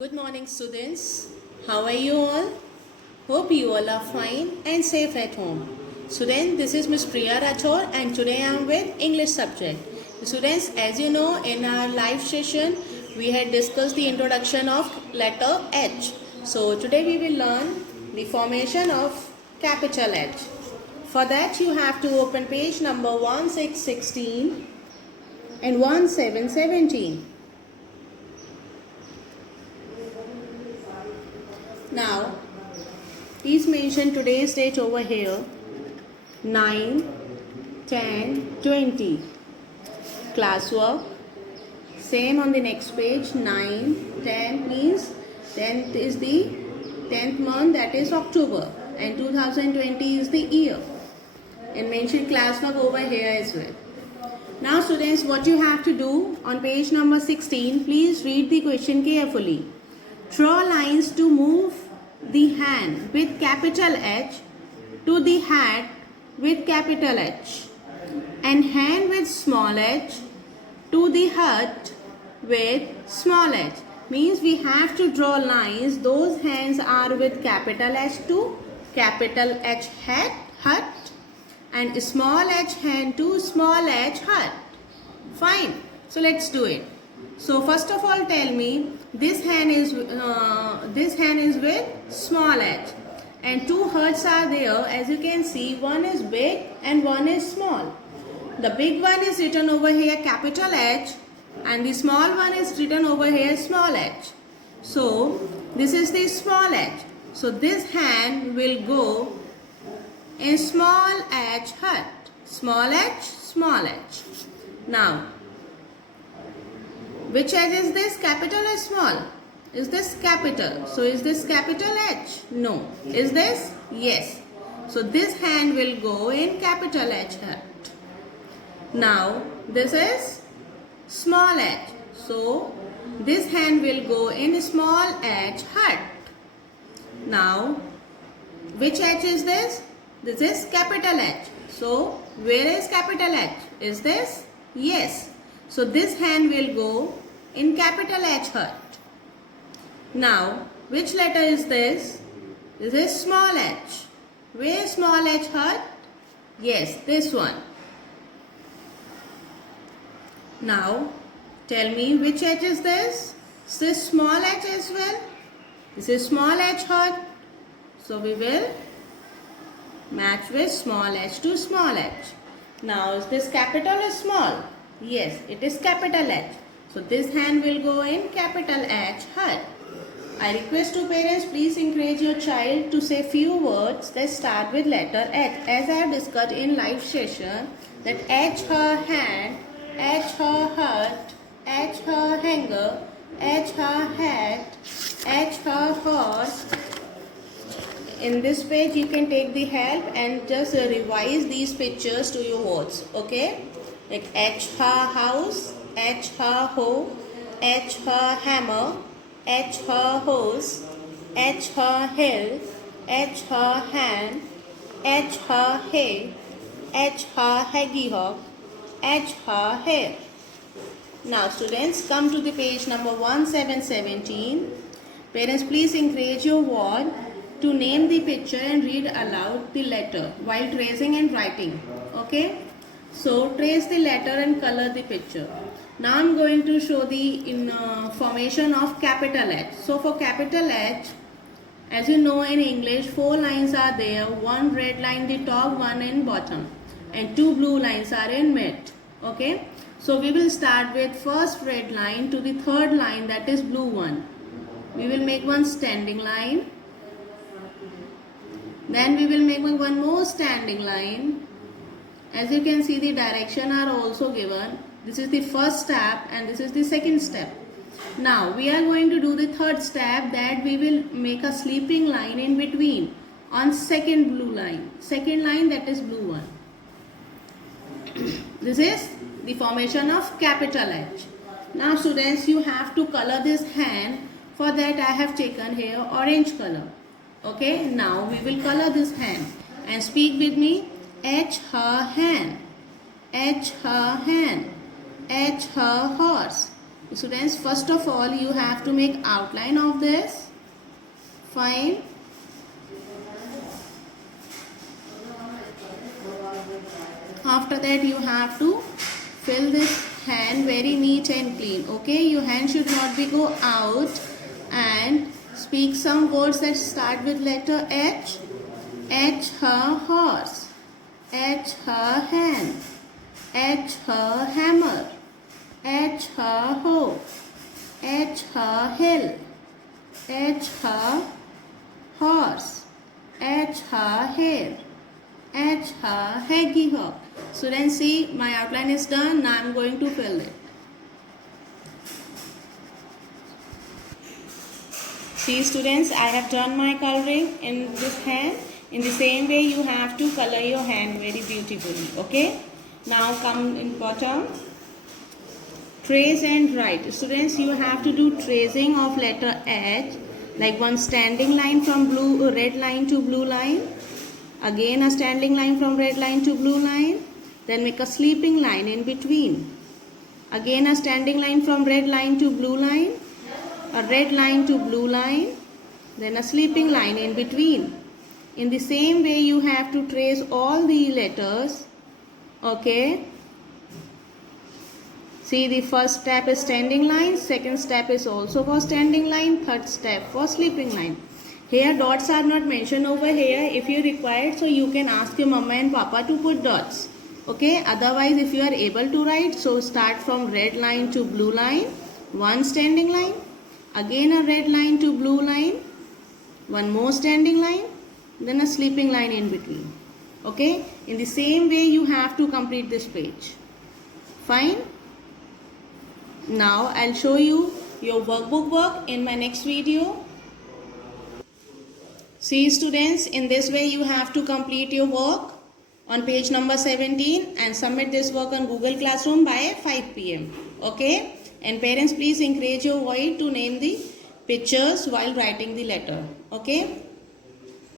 Good morning, students. How are you all? Hope you all are fine and safe at home. Students, this is Miss Priya Rathore and today I am with English subject. Students, as you know, in our live session, we had discussed the introduction of letter H. So today we will learn the formation of capital H. For that, you have to open page number 1616 and 1717. Now, please mention today's date over here, 9, 10, 20. Classwork, same on the next page, 9, 10 means 10th is the 10th month, that is October, and 2020 is the year. And mention classwork over here as well. Now students, what you have to do on page number 16, please read the question carefully. Draw lines to move the hand with capital H to the hat with capital H and hand with small h to the hat with small h. Means we have to draw lines. Those hands are with capital H to capital H hat and small h hand to small h hat. Fine. So let's do it. So first of all, tell me this hand is with small h, and two hats are there. As you can see, one is big and one is small. The big one is written over here capital H, and the small one is written over here small h. So this is the small h. So this hand will go in small h hat. Small h, small h. Now, which H is this? Capital or small? Is this capital? So is this capital H? No. Is this? Yes. So this hand will go in capital H hat. Now this is small h. So this hand will go in small h hat. Now which H is this? This is capital H. So where is capital H? Is this? Yes. So this hand will go in capital H hat. Now, which letter is this? This is small h. Where is small h hat? Yes, this one. Now, tell me which h is this? Is this small h as well? This is small h hat. So we will match with small h to small h. Now, is this capital or small? Yes, it is capital H. So this hand will go in capital H hat. I request to parents, please encourage your child to say few words that start with letter H. As I have discussed in live session, that H her hand, H her hat, H her hanger, H her hat, H her horse. In this page you can take the help and just revise these pictures to your words. Okay? Like H her house, H her hoe, H her hammer, H her hose, H her hill, H her hand, H her hay, H her hedgehog, H her hair. Now students, come to the page number 1717. Parents, please encourage your ward to name the picture and read aloud the letter while tracing and writing. Okay? So trace the letter and color the picture. Now I am going to show the formation of capital H. So for capital H, as you know in English, 4 lines are there. One red line the top, one in bottom, and 2 blue lines are in mid. Okay. So we will start with first red line to the third line, that is blue one. We will make one standing line. Then we will make one more standing line. As you can see, the direction are also given. This is the first step and this is the second step. Now we are going to do the third step, that we will make a sleeping line in between on second blue line. Second line, that is blue one. This is the formation of capital H. Now students, you have to color this hand. For that I have taken here orange color. Okay, now we will color this hand and speak with me. H her hand, H her hand, H her horse, Students, first of all you have to make outline of this. Fine. After that you have to fill this hand very neat and clean. Okay, your hand should not be go out, and speak some words that start with letter H. H, her horse. H, her hand. H, her hammer. H, her hoe. H, her hill. H, her horse. H, her hair. H, her hedgehog. Students, see, my outline is done. Now I am going to fill it. See students, I have done my coloring in this hand. In the same way you have to color your hand very beautifully. Okay. Now come in bottom. Trace and write. Students, you have to do tracing of letter H, like one standing line from red line to blue line. Again a standing line from red line to blue line. Then make a sleeping line in between. Again a standing line from red line to blue line. A red line to blue line. Then a sleeping line in between. In the same way you have to trace all the letters. Okay. See, the first step is standing line, second step is also for standing line, third step for sleeping line. Here dots are not mentioned over here. If you require, so you can ask your mama and papa to put dots. Okay, otherwise if you are able to write, so start from red line to blue line, one standing line, again a red line to blue line, one more standing line, then a sleeping line in between. Okay, in the same way you have to complete this page. Fine. Now I'll show you your workbook work in my next video. See students, in this way you have to complete your work on page number 17 and submit this work on Google Classroom by 5 p.m. Okay? And parents, please encourage your boy to name the pictures while writing the letter. Okay?